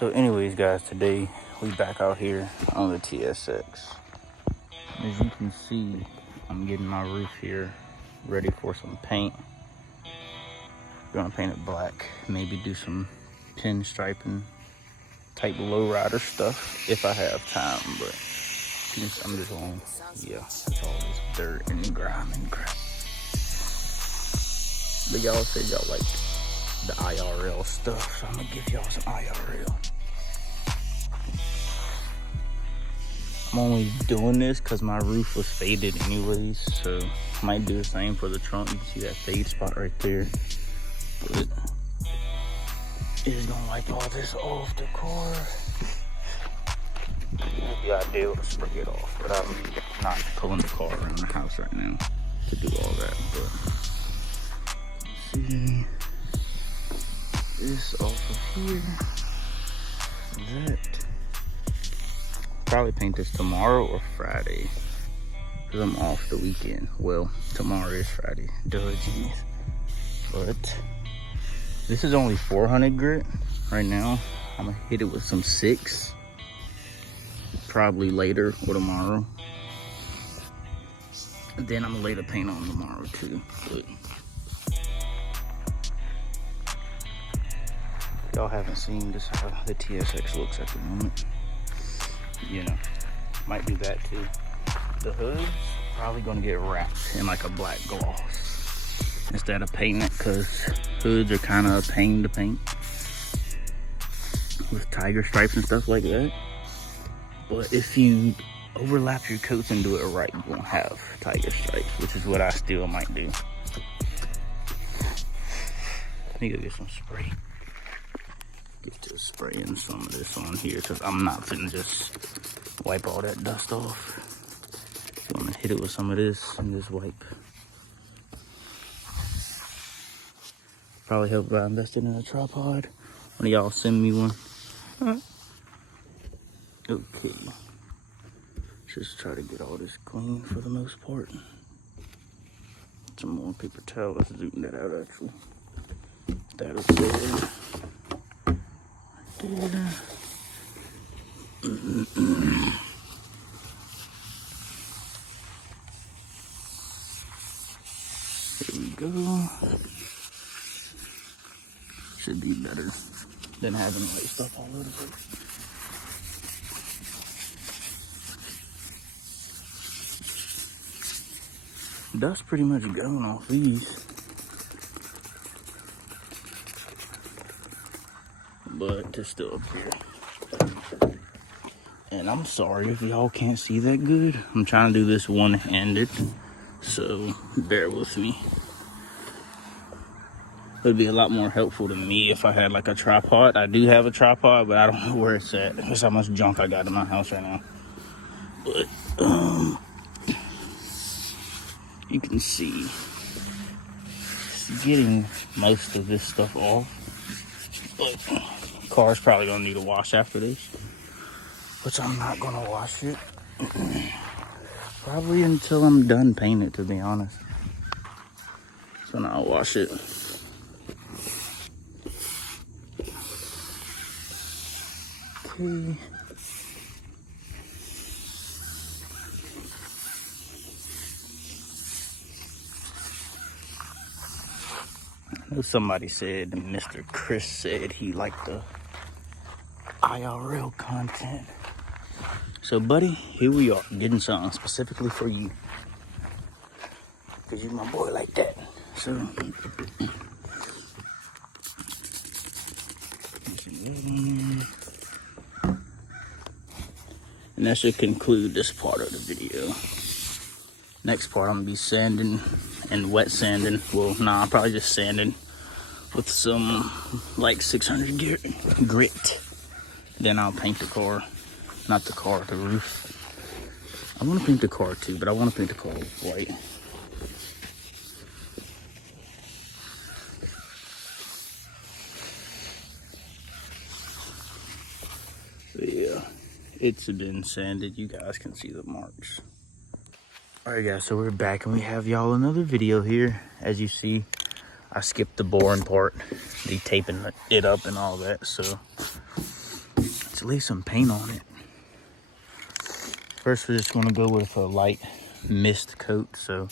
So anyways, guys, today we back out here on the TSX. As you can see, I'm getting my roof here ready for some paint. Gonna paint it black, maybe do some pinstriping type lowrider stuff if I have time, but I'm just on, it's all this dirt and grime and crap. But y'all said y'all like the IRL stuff, so I'm gonna give y'all some IRL. I'm only doing this because my roof was faded anyways, so I might do the same for the trunk. You can see that fade spot right there. But it's gonna wipe all this off the car. Maybe I'd be able to spray it off, but I'm not pulling the car around the house right now to do all that. But see this off of here. That. Probably paint this tomorrow or Friday because I'm off the weekend. Well, tomorrow is Friday. Duh, geez. But this is only 400 grit right now. I'm gonna hit it with some 6 probably later or tomorrow. And then I'm gonna lay the paint on tomorrow too. But y'all haven't seen this how the TSX looks at the moment. You know, might do that too. The hood's probably gonna get wrapped in like a black gloss instead of painting it, because hoods are kind of a pain to paint with tiger stripes and stuff like that. But if you overlap your coats and do it right, you won't have tiger stripes, which is what I still might do. Let me go get some spray. Get to spraying some of this on here because I'm not finna just wipe all that dust off. I'm gonna hit it with some of this and just wipe. Probably help if I invested in a tripod. One of y'all send me one. Okay. Just try to get all this clean for the most part. Some more paper towel. Let's zoom that out actually. That'll save. There we go. Should be better than having all this stuff all over the place. Dust pretty much gone off these. But it's still up here. And I'm sorry if y'all can't see that good. I'm trying to do this one-handed, so bear with me. It would be a lot more helpful to me if I had like a tripod. I do have a tripod, but I don't know where it's at. That's how much junk I got in my house right now. But you can see it's getting most of this stuff off. But car's probably gonna need a wash after this, which I'm not gonna wash it probably until I'm done painting it, to be honest. So now I'll wash it. Okay. I know somebody said, Mr. Chris said he liked the IRL content. So buddy, here we are getting something specifically for you, because you're my boy like that. So and that should conclude this part of the video. Next part I'm gonna be sanding and wet sanding. Well, nah, I'm probably just sanding with some like 600 grit. Then I'll paint the car. Not the car, the roof. I want to paint the car too, but I want to paint the car white. So yeah, it's been sanded. You guys can see the marks. Alright guys, so we're back and we have y'all another video here. As you see, I skipped the boring part, the taping it up and all that, so just lay some paint on it. First, we're just gonna go with a light mist coat. So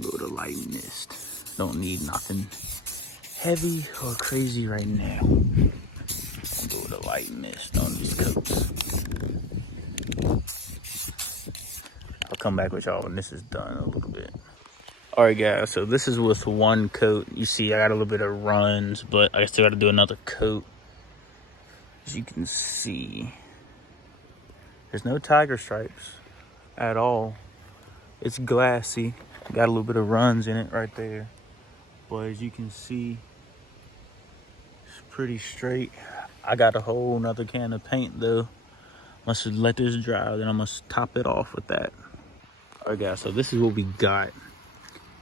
go with a light mist. Don't need nothing heavy or crazy right now. I'll go with a light mist on these coats. I'll come back with y'all when this is done a little bit. All right, guys, so this is with one coat. You see I got a little bit of runs, but I still got to do another coat. As you can see, there's no tiger stripes at all. It's glassy. Got a little bit of runs in it right there. But as you can see, it's pretty straight. I got a whole nother can of paint though. Must let this dry, then I must top it off with that. All right, guys, so this is what we got.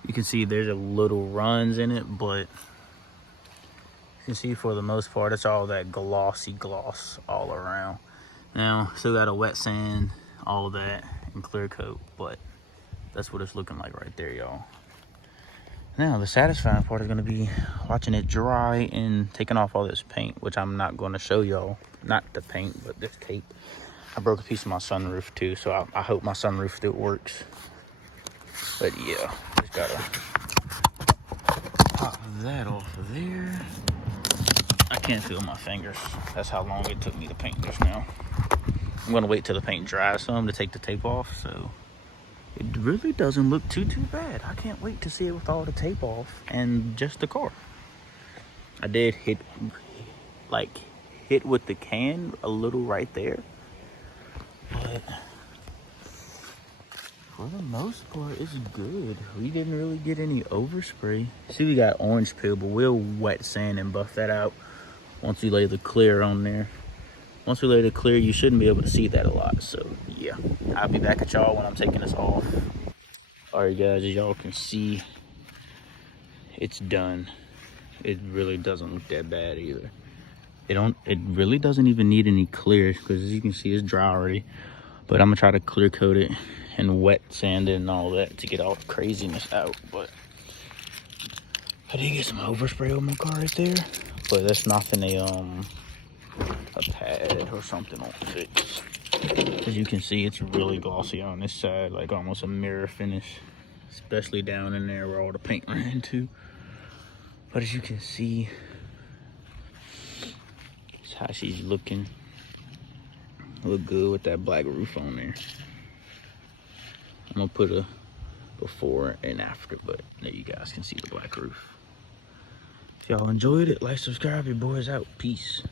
You can see there's a little runs in it, but you can see for the most part, it's all that glossy gloss all around. Now, still got a wet sand, all of that, and clear coat, but that's what it's looking like right there, y'all. Now, the satisfying part is gonna be watching it dry and taking off all this paint, which I'm not gonna show y'all. Not the paint, but this tape. I broke a piece of my sunroof too, so I hope my sunroof still works. But yeah, just gotta pop that off of there. I can't feel my fingers. That's how long it took me to paint this now. I'm gonna wait till the paint dries some to take the tape off, so it really doesn't look too bad. I can't wait to see it with all the tape off and just the car. I did hit with the can a little right there, but for the most part, it's good. We didn't really get any overspray. See, we got orange peel, but we'll wet sand and buff that out once we lay the clear on there. Once we lay the clear, you shouldn't be able to see that a lot. So yeah, I'll be back at y'all when I'm taking this off. All right, guys, as y'all can see, it's done. It really doesn't look that bad either. It really doesn't even need any clear, because as you can see, it's dry already. But I'm gonna try to clear coat it and wet sand it and all that to get all the craziness out. But I did get some overspray on my car right there, but that's nothing a pad or something won't fix. As you can see, it's really glossy on this side, like almost a mirror finish, especially down in there where all the paint ran into. But as you can see, it's how she's looking. Look good with that black roof on there. I'm gonna put a before and after, but there you guys can see the black roof. If y'all enjoyed it, like, subscribe. Your boys out. Peace.